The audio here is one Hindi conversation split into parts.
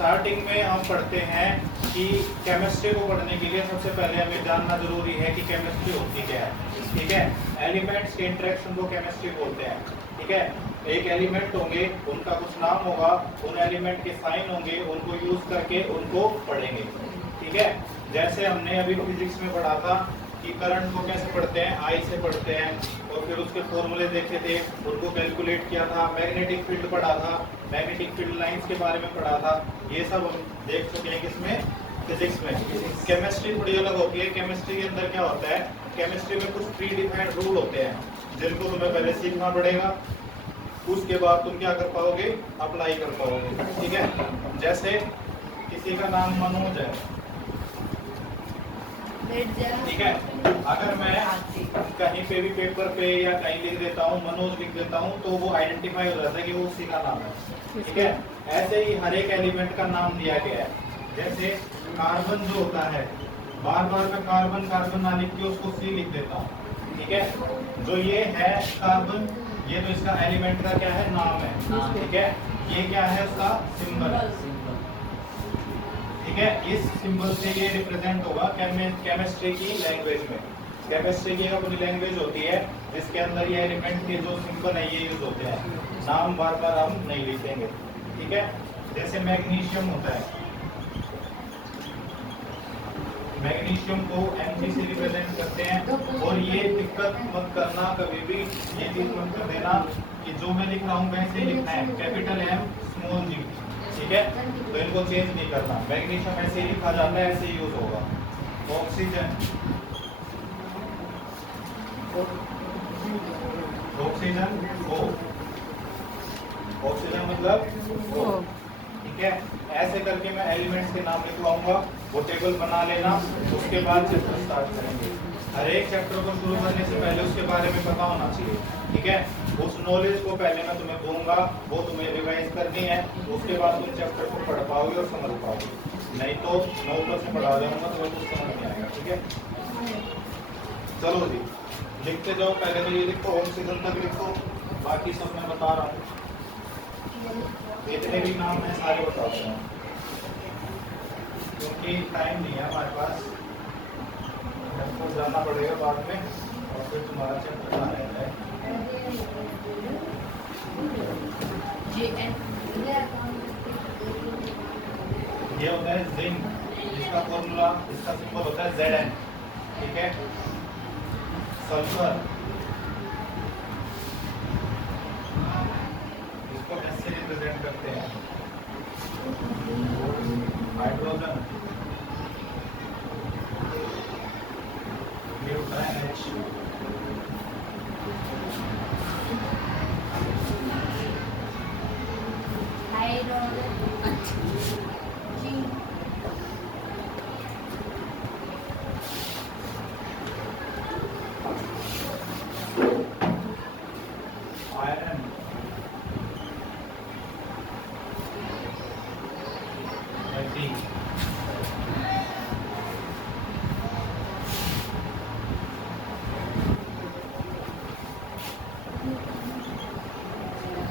स्टार्टिंग में हम पढ़ते हैं कि केमिस्ट्री को पढ़ने के लिए सबसे पहले हमें जानना जरूरी है कि केमिस्ट्री होती क्या है। ठीक है, एलिमेंट्स के इंटरेक्शन को केमिस्ट्री बोलते हैं। ठीक है, एक एलिमेंट होंगे, उनका कुछ नाम होगा, उन एलिमेंट के साइन होंगे, उनको यूज करके उनको पढ़ेंगे। ठीक है, जैसे हमने अभी फिजिक्स में पढ़ा था कि करंट को कैसे पढ़ते हैं, आई से पढ़ते हैं, और फिर उसके फॉर्मूले देखे थे, उनको कैलकुलेट किया था। मैग्नेटिक फील्ड पढ़ा था, मैग्नेटिक फील्ड लाइंस के बारे में पढ़ा था। ये सब हम देख चुके हैं किसमें, फिजिक्स में। केमिस्ट्री थोड़ी अलग होती है। केमिस्ट्री के अंदर क्या होता है, केमिस्ट्री में कुछ प्री डिफाइंड रूल होते हैं जिनको तुम्हें पहले सीखना पड़ेगा, उसके बाद तुम क्या कर पाओगे, अप्लाई कर पाओगे। ठीक है, जैसे किसी का नाम मनोज है, ठीक है, अगर मैं कहीं पे भी पेपर पे या कहीं लिख देता हूँ मनोज लिख देता हूँ तो वो आइडेंटिफाई हो जाता है कि वो उसी का नाम है। ठीक है, ऐसे ही हर एक एलिमेंट का नाम दिया गया है। जैसे कार्बन जो होता है, बार बार मैं कार्बन कार्बन ना लिख के उसको सी लिख देता हूँ। ठीक है, जो ये है कार्बन, ये तो इसका एलिमेंट का क्या है, नाम है। ठीक है, ये क्या है, उसका सिंबल। ठीक है, इस सिंबल से ये रिप्रेजेंट होगा केमिस्ट्री की लैंग्वेज में। केमिस्ट्री की अपनी लैंग्वेज होती है जिसके अंदर ये एलिमेंट के जो सिंबल है ये यूज होते हैं, नाम बार बार हम नहीं लिखेंगे। ठीक है, जैसे मैग्नीशियम होता है, मैग्नीशियम को Mg से रिप्रेजेंट करते हैं। और ये दिक्कत मत करना कभी भी, ये चीज मत कर देना कि जो मैं लिख रहा हूँ वैसे ही लिखना है, कैपिटल M स्मॉल g। ठीक है, तो इनको चेंज नहीं करना। मैग्नीशियम ऐसे ही लिखा जाता है, ऐसे ही यूज होगा। ऑक्सीजन, ऑक्सीजन O, ऑक्सीजन मतलब O। ठीक है, ऐसे करके मैं एलिमेंट्स के नाम लिखवाऊंगा, वो टेबल बना लेना। उसके बाद चैप्टर स्टार्ट करेंगे। हर एक चैप्टर को शुरू करने से पहले उसके बारे में पता होना चाहिए। ठीक है, उस नॉलेज को पहले मैं तुम्हें दूंगा, वो तुम्हें रिवाइज करनी है। उसके बाद तुम चैप्टर को पढ़ पाओगे और समझ पाओगे, नहीं तो 9 से पढ़ा जाऊंगा तो कुछ समझ नहीं आएगा। ठीक है, चलो जी लिखते जाओ। पहले तो ये लिखो, ऑक्सीजन तक लिखो, बाकी सब मैं बता रहा हूँ। जितने भी नाम है सारे बता रहा हूँ क्योंकि टाइम नहीं है हमारे पास, हमको जाना पड़ेगा बाद में और फिर तुम्हारा चैप्टर आ जाएगा। ये होता है जिंक, जिसका फॉर्मूला, इसका सिंबल होता है Zn। ठीक है, सल्फर, इसको S से रिप्रेजेंट करते हैं। हाइड्रोजन, ये होता है H। Iron,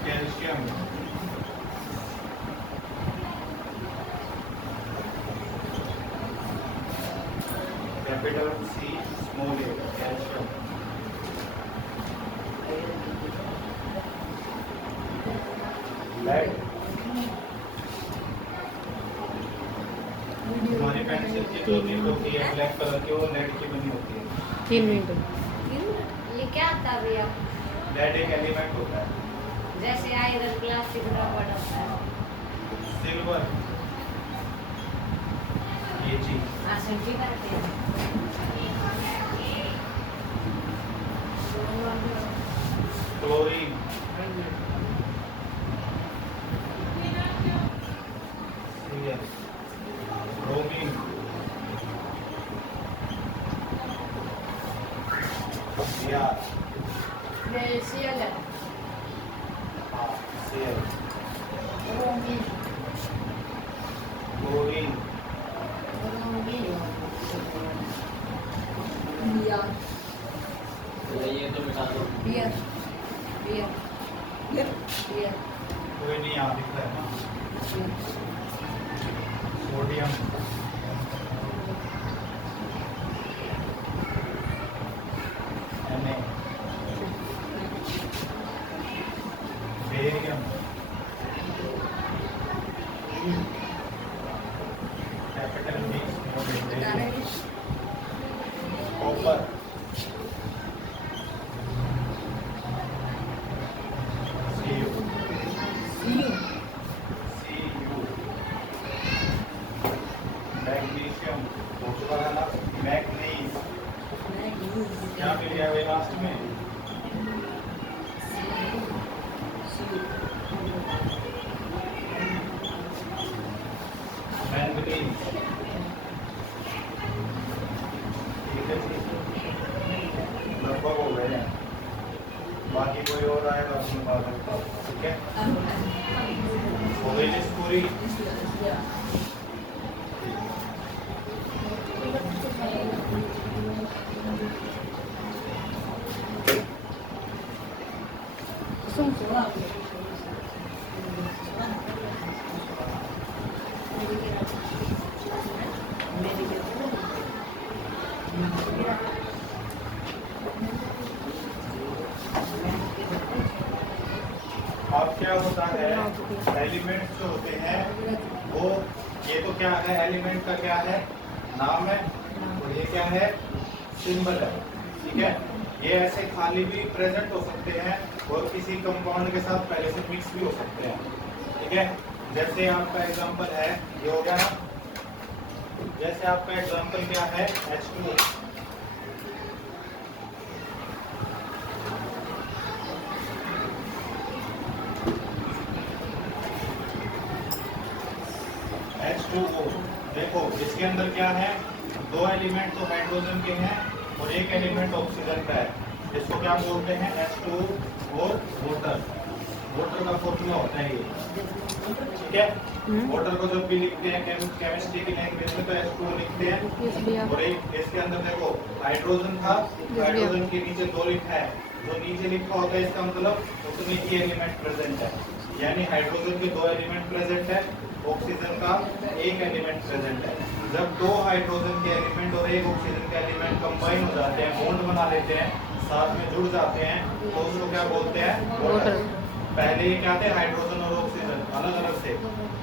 calcium, capital C small a, calcium. Lead, हमारी पेंसिल की जो नील होती है ब्लैक कलर की, वो लेड की बनी होती है। 3 मिनट। ये क्या आता है भैया? लेड एक एलिमेंट होता है। जैसे आयरन प्लास्टिक रबड़ होता है। सिल्वर, ये चीज आसंजी करते हैं। Chlorine, bromine, Cl, Cl, bromine, chlorine, bromine, barium, Na, barium, capital B, copper, Cu, magnesium, manganese, क्या मिल गया वे लास्ट में? मैंगनीज, ठीक है जी, लगभग हो गए हैं, बाकी कोई और आएगा उसमें बात करता हूँ, ठीक है? हो गई लिस्ट पूरी? अब क्या होता है, एलिमेंट्स जो होते हैं वो, ये तो क्या है, एलिमेंट का क्या है, नाम है, और ये क्या है, सिंबल है, ठीक है? ये ऐसे खाली भी प्रेजेंट हो सकते हैं और किसी कंपाउंड के साथ पहले से मिक्स भी हो सकते हैं, ठीक है? जैसे आपका एग्जांपल है, ये हो गया ना, जैसे आपका एग्जांपल क्या है, H2O, H2O, देखो इसके अंदर क्या है, दो एलिमेंट तो हाइड्रोजन के हैं और एक एलिमेंट ऑक्सीजन का है, इसको क्या बोलते हैं, H2O और वाटर, वाटर का फॉर्मूला होता है ये, ठीक है? वाटर को जब भी लिखते हैं केमिस्ट्री की लैंग्वेज में तो H2O लिखते हैं, और एक इसके अंदर देखो हाइड्रोजन था, हाइड्रोजन के नीचे दो लिखा है, जो नीचे लिखा होता है इसका मतलब उसमें ही एलिमेंट प्रेजेंट है, यानी हाइड्रोजन के दो एलिमेंट प्रेजेंट है, ऑक्सीजन का एक एलिमेंट प्रेजेंट है। जब दो हाइड्रोजन के एलिमेंट और एक ऑक्सीजन के एलिमेंट कंबाइन हो जाते हैं, बॉन्ड बना लेते हैं, साथ में जुड़ जाते हैं, तो उसको क्या बोलते हैं, वाटर। पहले ये क्या थे, हाइड्रोजन और ऑक्सीजन अलग अलग थे,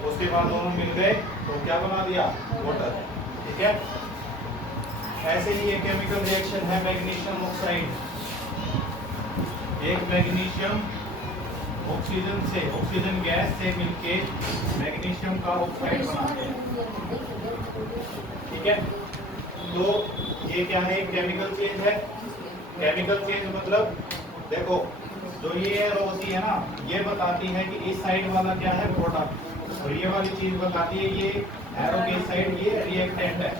उसके बाद दोनों मिल गए तो क्या बना दिया, वाटर, ठीक है? ऐसे ही ये केमिकल रिएक्शन है मैग्नीशियम ऑक्साइड, एक मैग्नीशियम ऑक्सीजन से, ऑक्सीजन गैस से मिलके मैग्नीशियम का ऑक्साइड बनाते हैं, ठीक है? तो ये क्या है, केमिकल चेंज है। केमिकल चेंज मतलब देखो, जो ये एरो होती है ना, ये बताती है कि इस साइड वाला क्या है, प्रोडक्ट, और ये वाली चीज बताती है ये एरो के साइड ये रिएक्टेंट है,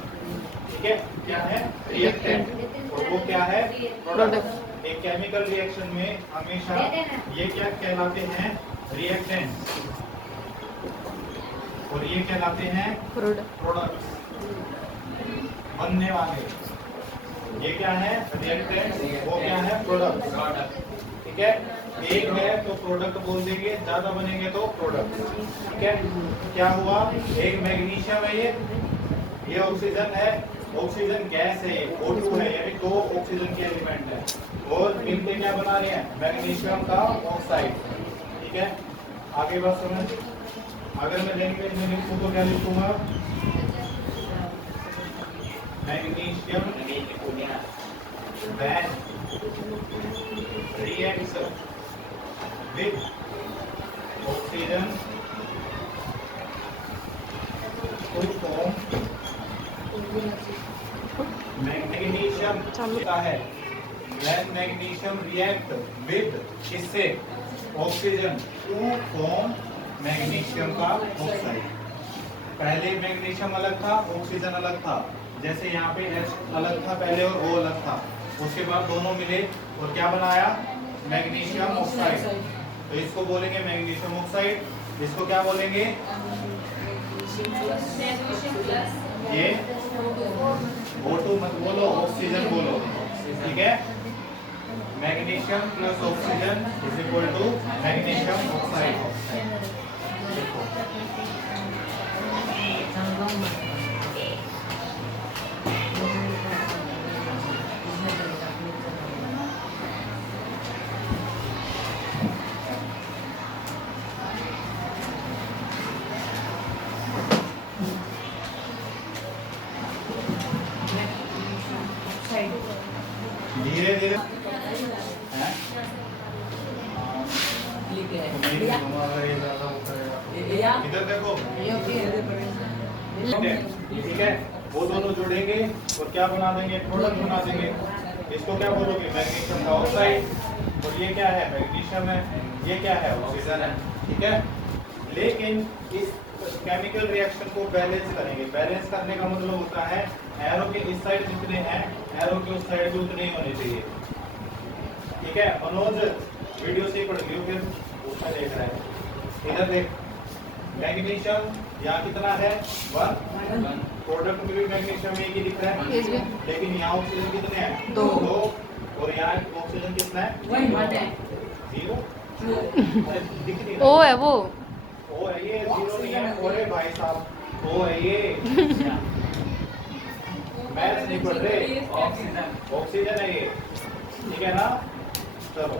ठीक है? क्या है, रिएक्टेंट, और वो क्या है, प्रोडक्ट। एक केमिकल रिएक्शन में हमेशा ये क्या कहलाते हैं, रिएक्टेंट, और ये कहलाते हैं प्रोडक्ट, बनने वाले। ये क्या है, रिएक्टेंट, वो क्या है, प्रोडक्ट, ठीक है? एक है तो प्रोडक्ट बोल देंगे, ज्यादा बनेंगे तो प्रोडक्ट, ठीक है? क्या हुआ, एक मैग्नीशियम है, ये ऑक्सीजन है, ऑक्सीजन गैस है, ये O2 है, यानी दो ऑक्सीजन के एलिमेंट है, और मिलके क्या बना रहे हैं, मैग्नीशियम का ऑक्साइड, ठीक है? आगे बात समझ। अगर मैं लैंग्वेज में लिखूं तो क्या लिखूंगा, magnesium when reacts with oxygen to form magnesium का है, when magnesium react with किससे, ऑक्सीजन, टू फॉर्म मैग्नीशियम का ऑक्साइड। पहले मैग्नीशियम अलग था, ऑक्सीजन अलग था, जैसे यहाँ पे H अलग था पहले और O अलग था, उसके बाद दोनों मिले और क्या बनाया, मैग्नीशियम ऑक्साइड। तो इसको बोलेंगे मैग्नीशियम ऑक्साइड, इसको क्या बोलेंगे, ये O2 मत बोलो, ऑक्सीजन बोलो, ठीक है? Magnesium plus oxygen is equal to magnesium oxide. देखो धीरे धीरे इधर देखो, ठीक है। वो दोनों जोड़ेंगे और क्या बना देंगे, प्रोडक्ट बना देंगे। इसको क्या बोलोगे, मैग्नीशियम का ऑक्साइड। और ये क्या है, मैग्नीशियम है। ये क्या है, ऑक्सीजन है, ठीक है। लेकिन इस केमिकल रिएक्शन को बैलेंस करेंगे। बैलेंस करने का मतलब होता है एरो के इस साइड जितने हैं, एरो के उस साइड भी उतने ही होने चाहिए, ठीक है। मनोज वीडियो से ही पढ़ लियो, फिर उसमें देख रहा है। इधर देख, मैग्नीशियम यहाँ कितना है, 1। प्रोडक्ट में भी मैग्नीशियम एक ही दिख रहा है, लेकिन यहाँ ऑक्सीजन कितने हैं, 2। और यहाँ ऑक्सीजन कितना है, 0। दिख नहीं रहा। ओ है वो। ओ है ये, 0 नहीं है। अरे भाई साहब, ओ है ये। मैथ्स नहीं पढ़ रहे, ऑक्सीजन है ये, ठीक है ना। चलो,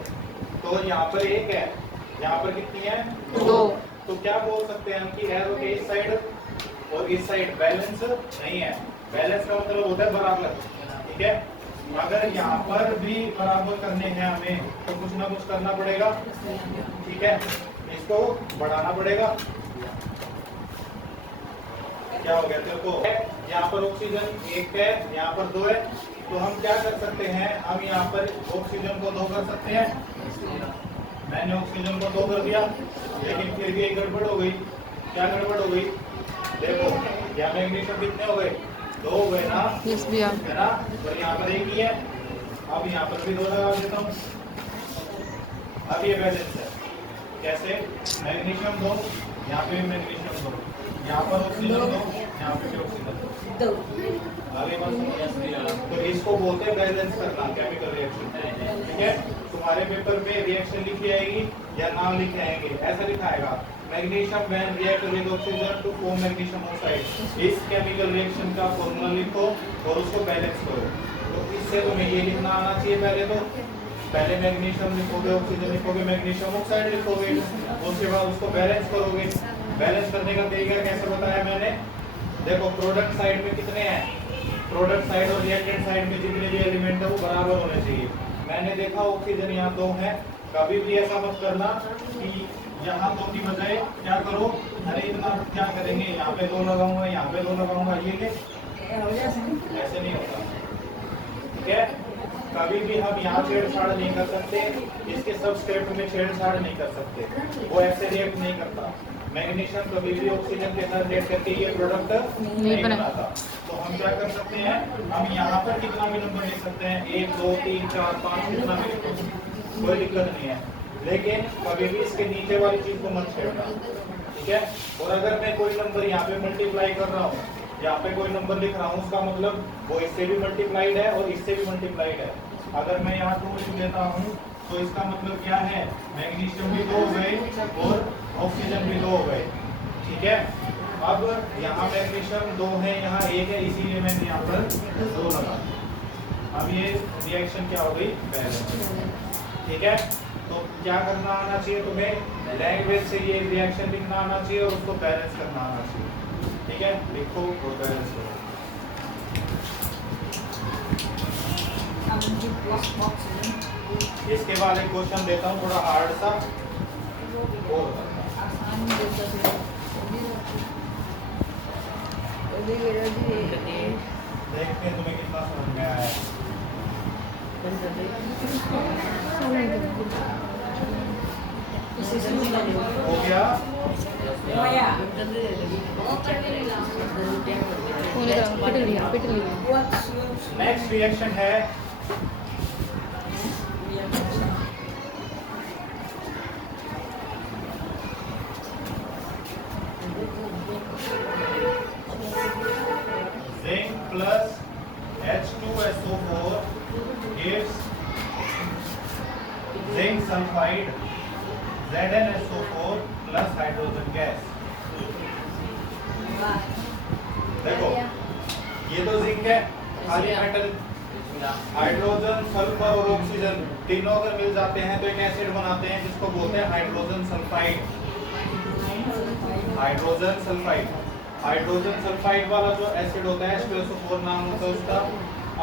तो यहाँ पर 1 है, यहाँ पर कितनी है, 2। तो क्या बोल सकते हैं हम कि एरो के इस साइड और इस साइड बैलेंस नहीं है। बैलेंस का मतलब होता है बराबर, ठीक है। अगर यहाँ पर भी बराबर करने हैं हमें, तो कुछ ना कुछ करना पड़ेगा, ठीक है। इसको बढ़ाना पड़ेगा। क्या हो गया तेरे को, यहाँ पर ऑक्सीजन 1 है, यहाँ पर 2 है। तो हम क्या कर सकते हैं, हम यहाँ पर ऑक्सीजन को 2 कर सकते हैं। मैंने ऑक्सीजन को 2 कर दिया, लेकिन फिर भी एक गड़बड़ हो गई। क्या गड़बड़ हो गई, देखो यहाँ मैग्नीशियम कितने हो गए, 2 हो गए ना, यस भैया, है ना। और यहाँ पर 1 ही है। अब यहाँ पर भी 2 लगा देता हूँ। अब ये बैलेंस है। कैसे, मैग्नीशियम 2, यहाँ पे भी मैग्नीशियम 2, यहाँ पर ऑक्सीजन 2, यहाँ पे भी ऑक्सीजन 2। आगे बात समझिए। तो इसको बोलते हैं बैलेंस करना, केमिकल रिएक्शन, ठीक है। तुम्हारे पेपर में रिएक्शन लिखी आएगी या नाम लिखे आएंगे, ऐसा लिखाएगा, magnesium when react with oxygen to form magnesium oxide. इस केमिकल रिएक्शन का फॉर्मूला लिखो और उसको बैलेंस करो। तो इससे तुम्हें ये लिखना आना चाहिए। पहले मैग्नीशियम लिखोगे, ऑक्सीजन लिखोगे, मैग्नीशियम ऑक्साइड लिखोगे, उसके बाद उसको बैलेंस करोगे। बैलेंस करने का तरीका कैसे बताया मैंने, देखो प्रोडक्ट साइड में कितने हैं, प्रोडक्ट साइड और रिएक्टेंट साइड में जितने भी एलिमेंट है वो बराबर होने चाहिए। मैंने देखा ऑक्सीजन यहाँ 2 है, कभी भी ऐसा मत करना कि यहाँ 2 की बजाय क्या करो, अरे इतना क्या करेंगे, यहाँ पे 2 लगाऊंगा, यहाँ पे 2 लगाऊंगा, ये ऐसे नहीं होता, ठीक है। कभी भी हम यहाँ छेड़छाड़ नहीं कर सकते, इसके सबस्क्रिप्ट में छेड़छाड़ नहीं कर सकते, वो ऐसे रिएक्ट नहीं करता। मैग्नीशियम कभी भी ऑक्सीजन के साथ रिएक्ट करके ये प्रोडक्ट नहीं बनाता। तो हम क्या कर सकते हैं, हम यहाँ पर कितना भी नंबर लिख सकते हैं, 1 2 3 4 5 कितना भी लिखो, कोई दिक्कत नहीं है। लेकिन कभी भी इसके नीचे वाली चीज को मत छेड़ना, ठीक है। और अगर मैं कोई नंबर यहाँ पे मल्टीप्लाई कर रहा हूँ, यहाँ पे कोई नंबर लिख रहा हूँ, उसका मतलब वो इससे भी मल्टीप्लाइड है और इससे भी मल्टीप्लाइड है। अगर मैं यहाँ 2 लिख देता हूँ तो इसका मतलब क्या है, मैग्नीशियम भी 2 हो गए और ऑक्सीजन भी 2 हो गए, ठीक है। अब यहाँ मैग्नीशियम 2 है, यहाँ 1 है, इसीलिए मैंने यहाँ पर 2 लगा। अब ये रिएक्शन क्या हो गई, बैलेंस, ठीक है। तो क्या करना आना चाहिए तुम्हें, लैंग्वेज से ये रिएक्शन लिखना आना चाहिए और उसको बैलेंस करना आना चाहिए, ठीक है। लिखो और बैलेंस करो। इसके बाद एक क्वेश्चन देता हूँ थोड़ा हार्ड सा, वो देखते हैं तुम्हें कितना समझ में आया है। हो गया, पिट लिया। नेक्स्ट रिएक्शन है zinc plus H2SO4 gives zinc sulfide ZnSO4 plus hydrogen gas. देखो ये तो जिंक है, खाली मेटल, हाइड्रोजन, सल्फर और ऑक्सीजन तीनों अगर मिल जाते हैं तो एक एसिड बनाते हैं जिसको बोलते हैं hydrogen sulphide. Hydrogen sulphide. Hydrogen sulphide वाला जो एसिड होता है H2SO4 नाम होता है उसका।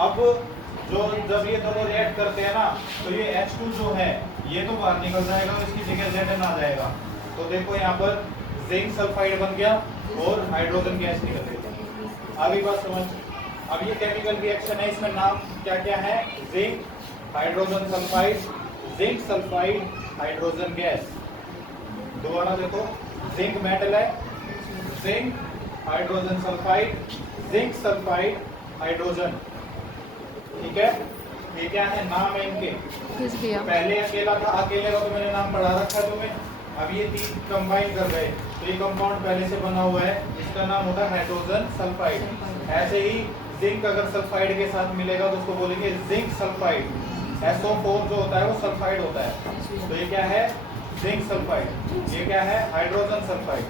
अब जो जब ये दोनों रिएक्ट करते हैं ना तो ये H2 जो है ये तो बाहर निकल जाएगा और इसकी जगह Zn आ जाएगा। तो देखो यहाँ पर जिंक सल्फाइड बन गया और हाइड्रोजन गैस निकल गई। आगे बात समझ। अब ये केमिकल रिएक्शन है, इसमें नाम क्या क्या है? Zinc hydrogen sulphide, zinc sulphide hydrogen gas. दोबारा देखो, जिंक मेटल है, zinc hydrogen sulphide, zinc sulphide hydrogen. ठीक है, ये क्या है? नाम है इनके। किस गया पहले अकेला था, अकेले का तो मैंने नाम पढ़ा रखा है तुम्हें। अब ये तीन कंबाइन कर गए तो ये कंपाउंड पहले से बना हुआ है, इसका नाम होता है हाइड्रोजन सल्फाइड। ऐसे ही जिंक अगर सल्फाइड के साथ मिलेगा तो उसको बोलेंगे जिंक सल्फाइड। SO4 जो होता है वो सल्फाइड होता है, तो ये क्या है? Zinc sulphide. ये क्या है? Hydrogen sulphide.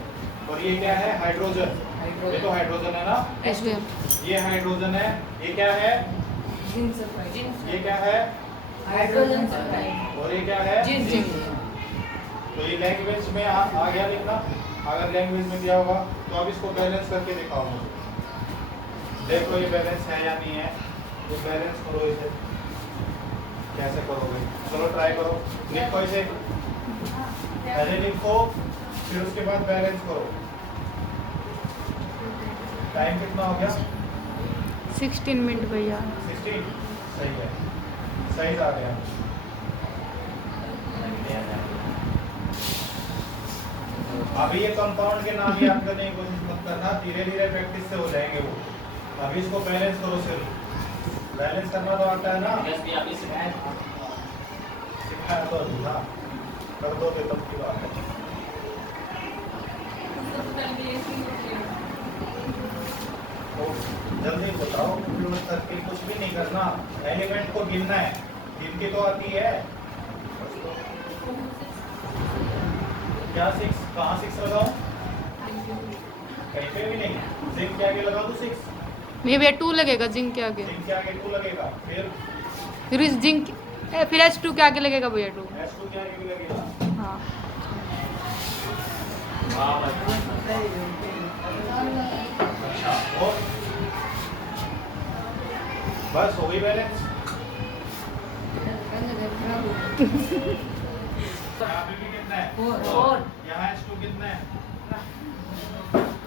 और ये क्या है? हाइड्रोजन। ये तो हाइड्रोजन है ना, HDM ये हाइड्रोजन है। ये क्या है? Zinc sulphide. ये क्या है? Hydrogen sulphide. और ये क्या है? जिंक। तो ये लैंग्वेज में आ गया लिखना। अगर लैंग्वेज में दिया होगा तो अब इसको बैलेंस करके दिखाओ मुझे। देखो ये बैलेंस है या नहीं है, तो बैलेंस करो इसे। कैसे करोगे? चलो ट्राई करो। लिखो इसे, पहले लिखो फिर उसके बाद बैलेंस करो। टाइम कितना हो गया? 16 मिनट भैया। 16। सही है, सही आ गया। अभी ये कंपाउंड के नाम याद करने की कोशिश मत करना, धीरे धीरे प्रैक्टिस से हो जाएंगे वो। अभी इसको बैलेंस करो, सिर्फ बैलेंस करना तो आता है ना। सिखाया तो अभी ना, कर दो तब की बात है। तो जल्दी बताओ, क्लोज करके कुछ भी नहीं करना, एलिमेंट को गिनना है। गिन के तो आती है क्या? 6। कहाँ 6 लगाओ? कहीं पे भी नहीं। जिंक के आगे लगा दो 6। नहीं भैया 2 लगेगा जिंक के आगे। जिंक के आगे 2 लगेगा, फिर इस जिंक फिर H2 के आगे लगेगा भैया 2। H2 के आगे भी लगेगा। हाँ हाँ भाई। अच्छा, और बस हो गई बैलेंस। यहाँ पे भी कितना है? 4। यहाँ H2 कितना है?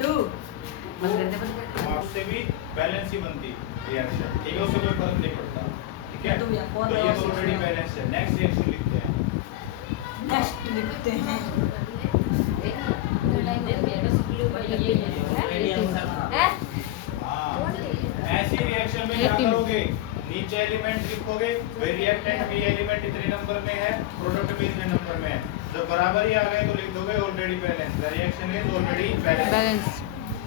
2। उससे भी बैलेंस ही बनती रिएक्शन। ठीक है, उससे कोई फर्क नहीं पड़ता। ठीक है, तो ये तो ऑलरेडी बैलेंस है। नेक्स्ट रिएक्शन लिखते हैं। नेक्स्ट लिखते हैं। हाँ, ऐसी रिएक्शन में क्या करोगे? नीचे एलिमेंट लिखोगे, वे रिएक्टेंट भी एलिमेंट इतने नंबर में है, प्रोडक्ट भी इतने नंबर में है। जब बराबर ही आ गए तो लिख दोगे already balance. The reaction is already balance.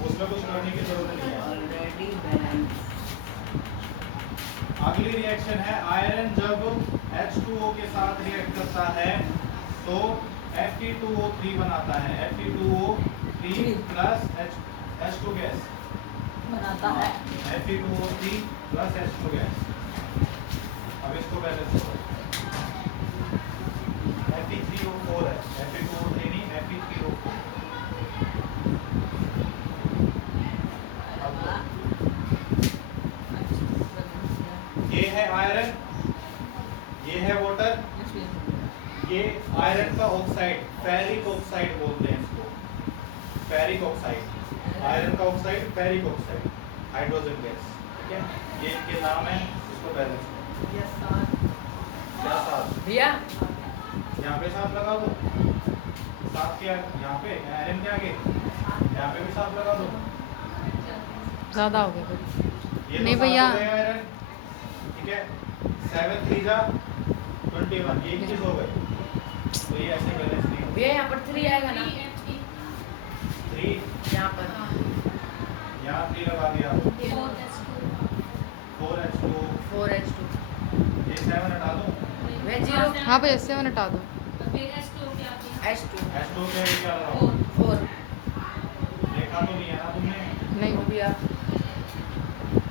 उसमें कुछ करने की जरूरत नहीं है। Already balance. अगली रिएक्शन है आयरन जब H2O के साथ रिएक्ट करता है तो Fe2O3 बनाता है। Fe2O3 प्लस H2 गैस बनाता है। Fe2O3 plus H2 gas. अब इसको बैलेंस करो। Fe3O4 है, Fe2O3 नहीं, Fe3O4। ये है आयरन, ये है वाटर, ये आयरन का ऑक्साइड, फेरिक ऑक्साइड बोलते हैं इसको, फेरिक ऑक्साइड। आयरन का oxide, ferric oxide, hydrogen gas. ठीक है, ये इनके नाम है। इसको बैलेंस करो। क्या साथ? भैया यहाँ पे साथ लगा दो। साथ क्या? यहाँ पे आयरन के आगे यहाँ पे भी साथ लगा दो। ज़्यादा हो गया। ये नहीं तो भैया। साथ हो गए आयरन। ठीक है, 7 3 जा 21, ये 21 हो गए। तो ये ऐसे बैलेंस नहीं होगा। भैया यहाँ पर 3 आएगा ना? 3 यहाँ पर यहाँ 3 लगा दिया। 4H2 4H2। ये 7 हटा दो। भैया 0। हाँ भैया 7 हटा दो। H2। H2 के आगे क्या लगाओ? 4। देखा तो नहीं है ना तुमने? नहीं हो गया।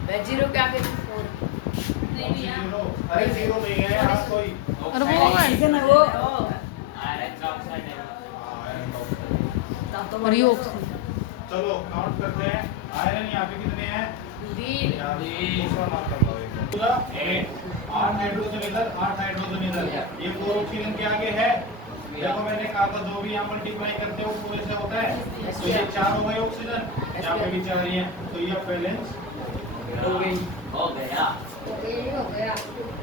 भैया 0 के आगे 4। कौन सी 0? अरे 0 नहीं है यहाँ कोई। और वो है ना वो आयरन का ऑक्साइड। और ये ऑक्सीजन। चलो काउंट करते हैं। आयरन यहाँ पे कितने हैं? तीन। दूसरा मार्क कर लो एक। पूरा 8 हाइड्रोजन इधर, 8 हाइड्रोजन इधर। ये 4 ऑक्सीजन के आगे है। देखो मैंने कहा था जो भी यहाँ मल्टीप्लाई करते हो पूरे से होता है। तो ये 4 हो गए ऑक्सीजन, यहाँ पे भी 4 ही हैं। तो ये बैलेंस हो गई। हो गया। हो गया।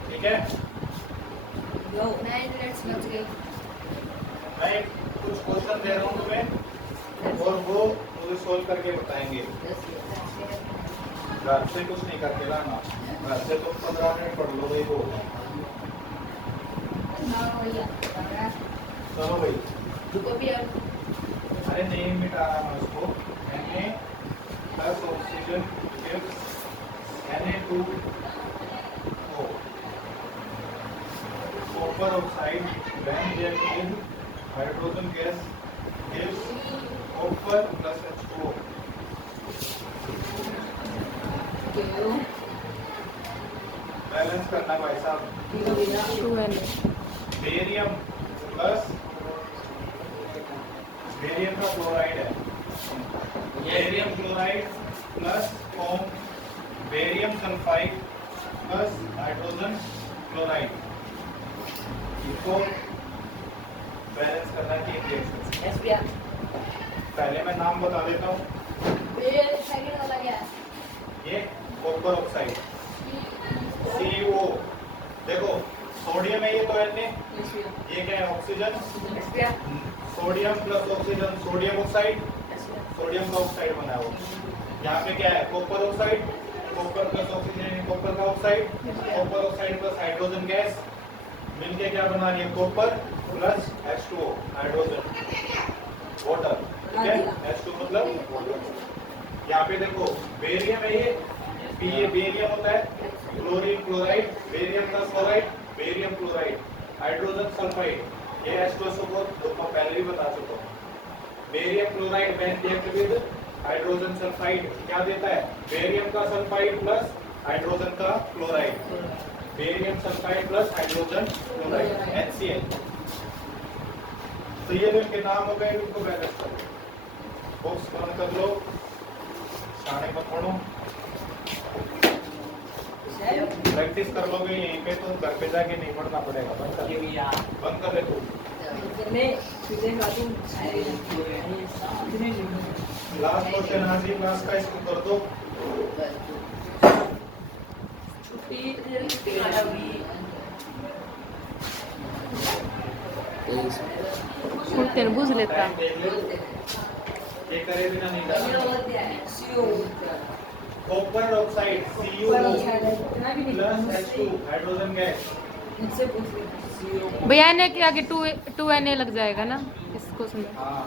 ठीक है। 9 मिनट्स बच गई। मैं कुछ क्वेश्चन दे रहा हूँ तुम्हें और वो मुझे सोल्व करके बताएंगे। घर से कुछ नहीं करके लाना, घर से तुम 15 मिनट पढ़ लो भाई वो। चलो भाई। रुको भी अब। अरे नहीं मिटा रहा मैं उसको। Na plus oxygen gives Na2O। Copper oxide when react with hydrogen gas gives copper plus H2O। Balance करना भाई साहब। 2Na। बेरियम प्लस बेरियम का क्लोराइड है। Barium chloride plus foam barium sulphide plus hydrogen chloride, इसको बैलेंस करना है तीन रिएक्शन से। पहले मैं नाम बता देता हूँ। सेकंड वाला क्या है? ये कॉपर ऑक्साइड CuO। देखो सोडियम है ये तो Na, ये क्या है oxygen. Sodium plus oxygen sodium oxide, sodium का ऑक्साइड बना वो। यहाँ पे क्या है copper oxide, copper plus oxygen copper का oxide, copper oxide plus hydrogen gas मिलके क्या बना रही है copper plus H2O hydrogen water. ठीक है, H2 मतलब वाटर। यहाँ पे देखो बेरियम है ये बेरियम होता है, क्लोरीन क्लोराइड, बेरियम का chloride, barium chloride, hydrogen sulphide, ये H2SO4 तुमको पहले भी बता चुका हूँ। Barium chloride when react with hydrogen sulphide क्या देता है बेरियम का सल्फाइड प्लस हाइड्रोजन का chloride, barium sulphide plus hydrogen chloride HCl। तो ये जो इनके नाम हो गए इनको बैलेंस करो। बॉक्स बंद कर लो, सारे मत पढ़ो, प्रैक्टिस कर लोगे यहीं पे तो घर पे जाके नहीं पढ़ना पड़ेगा। बंद कर ले तू। लास्ट क्वेश्चन हाजिर क्लास का इसको कर दो। कुठे बुजलेत का? ये करे बिना नहीं जाना। Copper oxide CuO plus H2 hydrogen gas. भैया Na के आगे 2Na लग जाएगा ना इसको सुन। हाँ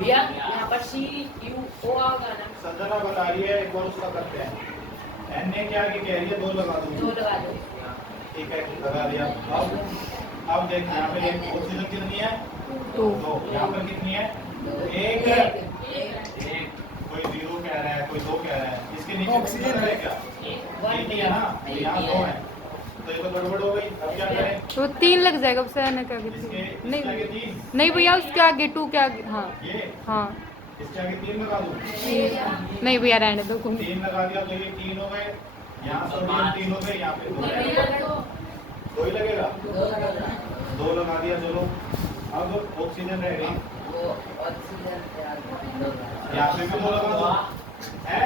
भैया यहाँ पर CuO होगा ना? संजना बता रही है, एक बार उसका करते हैं। Na के आगे कह रही है 2 लगा दो। 2 लगा दो। ठीक है लगा दिया। अब देख यहाँ पे ऑक्सीजन कितनी है 2। यहाँ पर कितनी है 1। कोई 0 कह रहा है, कोई 2 कह रहा है। इसके नीचे ऑक्सीजन है क्या? एक ही है ना, यहाँ 2 है तो ये तो गड़बड़ हो गई। अब क्या करें? तो 3 लग जाएगा उससे Na के आगे 3। इसके आगे 3, नहीं भैया उसके आगे 2 के आगे। हाँ ये हाँ इसके आगे 3 लगा दूं। नहीं भैया रहने दो। 3 लगा दिया तो ये 3 हो गए, यहाँ सोडियम 3 हो गए, यहाँ पे 2 ही लगेगा। 2 लगा दिया। चलो अब ऑक्सीजन रह गई, यहाँ पे भी 2 लगा दो है।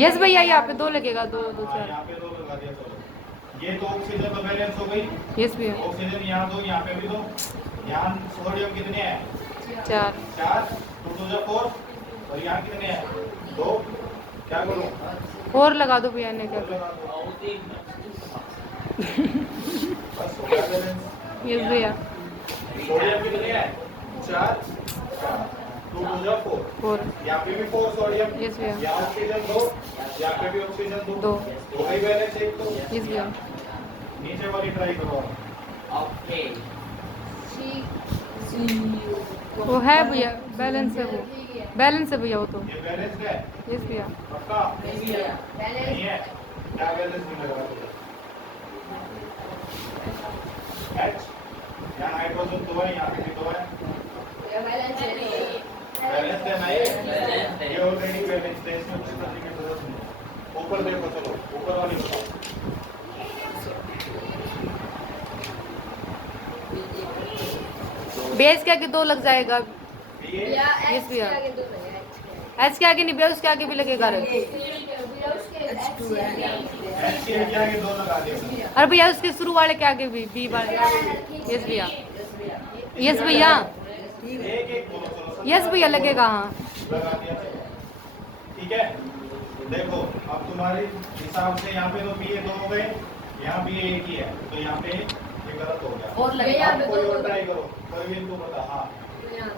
यस भैया यहाँ पे 2 लगेगा। 2 2 हाँ, 4। यहाँ पे 2 लगा दिया। चलो ये तो ऑक्सीजन तो बैलेंस हो गई। यस भैया ऑक्सीजन यहाँ 2, यहाँ पे भी 2। यहाँ सोडियम कितने हैं 4। 4, 2 2 4 और यहाँ कितने हैं 2। क्या करूँ? और लगा दो भैया Na के आगे। बस हो गया बैलेंस। यस भैया सोडियम कितने हैं 4, 2 2 4। 4। यहाँ पे भी 4 सोडियम। यस भैया यहाँ ऑक्सीजन 2, यहाँ पे भी ऑक्सीजन 2। 2। हो गई बैलेंस एक। तो यस भैया नीचे वाली ट्राई करो। ओके। वो है भैया बैलेंस है, वो बैलेंस है भैया वो तो। ये बैलेंस है यस भैया पक्का? नहीं है क्या बैलेंस नहीं लग रहा तुझे? H यहाँ हाइड्रोजन 2 है, यहाँ पे भी 2 है। बैलेंस देना है बैलेंस है। ये ऑलरेडी बैलेंस है, इसमें कुछ करने की जरूरत नहीं। ऊपर देखो, चलो ऊपर वाली बताओ। बेस के आगे 2 लग जाएगा। ये यस भैया। एच के आगे नहीं भैया, उसके आगे भी लगेगा रे। एच के आगे 2 लगा दिया सर। अरे भैया उसके शुरू वाले के आगे भी बी वाले। यस भैया, यस भैया, एक एक बोलो, चलो सब यस भैया लगेगा। हाँ लगा दिया। ठीक है, देखो अब तुम्हारे हिसाब से यहाँ पे तो बी ए 2 हो गए, यहाँ बी ए 1 ही है, तो यहाँ पे ये गलत हो गया। और लगेगा आप कोई और ट्राई करो, कोई भी तो बता। हाँ यहाँ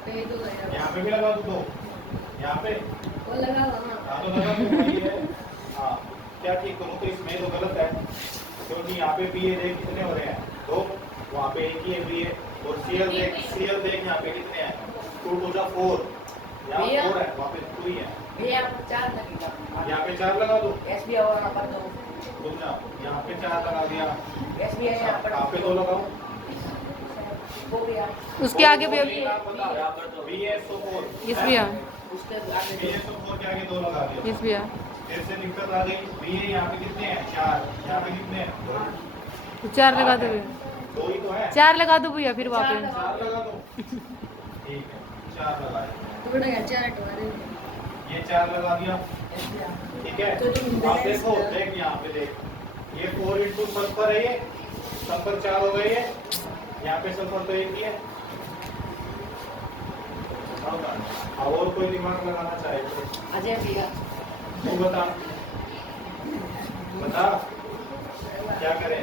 पे भी लगा दो, यहाँ पे हाँ तो लगा दो, वही है। हाँ क्या ठीक करूँ, तो इसमें तो गलत है, क्योंकि यहाँ पे बी ए देख कितने हो रहे हैं 2, वहाँ पे 1 ही है बी ए, और सीएल देख यहाँ पे कितने हैं 2 2 4, यहाँ 4 है, वहाँ पे 2 ही है। भैया 4 लगेगा। यहाँ पे 4 लगा दो, एसबीआई वाला कर दो। रुक जाओ, यहाँ पे 4 लगा दिया, एसबीआई यहाँ पे 2 लगाओ। हो गया। उसके आगे भैया। बराबर तो बी ए 4, यस भैया, उसके आगे बी ए 4 के आगे 2 लगा दिया। यस भैया। फिर से दिक्कत आ गई, बी ए यहाँ पे कितने हैं 4, यहाँ पे कितने हैं 2, 4 लगा दो भैया, 2 ही तो है। 4 लगा दो भैया, फिर वहाँ पे 4 लगा दो, ठीक है 4 लगाए, ये 4 लगा दिया। ठीक है, आप देखो, देख यहाँ पे देख, ये 4 इंटू सल्फर है, ये सल्फर 4 हो गए, ये यहाँ पे सल्फर तो 1 ही है। अब और कोई दिमाग लगाना चाहे तो अजय भैया तू बता, बता क्या करें।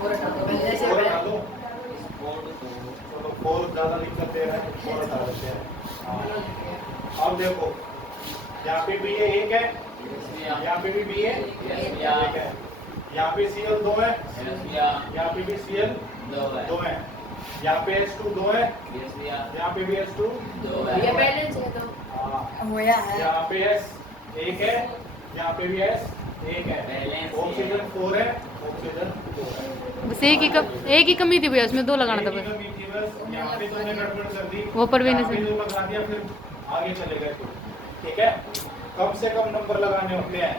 और हटा दो। पहले से 4 हटा दो, कोड चलो 4 ज्यादा दिक्कत दे रहा है, 4 हटा देते हैं। हाँ। अब देखो यहाँ पे भी ये 1 है, यहाँ पे भी है, एक है, यहाँ पे Cl 2 है, यहाँ पे भी Cl 2 है, यहाँ पे H2 2 है, यहाँ पे भी H2 ये बैलेंस है तो हाँ, होया है। यहाँ पे S 1 है, यहाँ पे भी S 1 है, Balance ऑक्सीजन 4 है, ऑक्सीजन 4 है। बस एक ही कमी थी भैया, उसमें 2 लगाना था एक ही बस। कमी थी बस, यहाँ पे तुमने गड़बड़ कर दी, वो पर भी नहीं यहाँ पे सही। 2 लगा दिया, फिर आगे चले गए तुम। ठीक है, कम से कम नंबर लगाने होते हैं,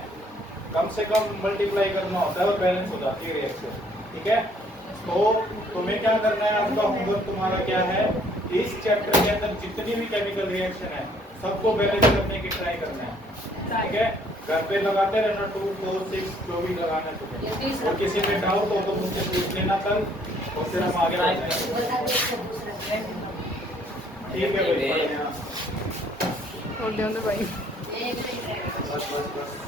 कम से कम मल्टीप्लाई करना होता है और बैलेंस हो जाती है रिएक्शन। ठीक है, तो तुम्हें क्या करना है, आपका होमवर्क तुम्हारा क्या है, इस चैप्टर के अंदर जितनी भी केमिकल रिएक्शन है सबको बैलेंस करने की ट्राई करना है। ठीक है, घर पे लगाते रहना 2 4 6 जो भी लगाना है तुम्हें, और किसी में डाउट हो तो मुझसे पूछ लेना कल, और फिर हम आगे बढ़ेंगे। ठीक है भाई, और दे दो भाई। बस बस बस।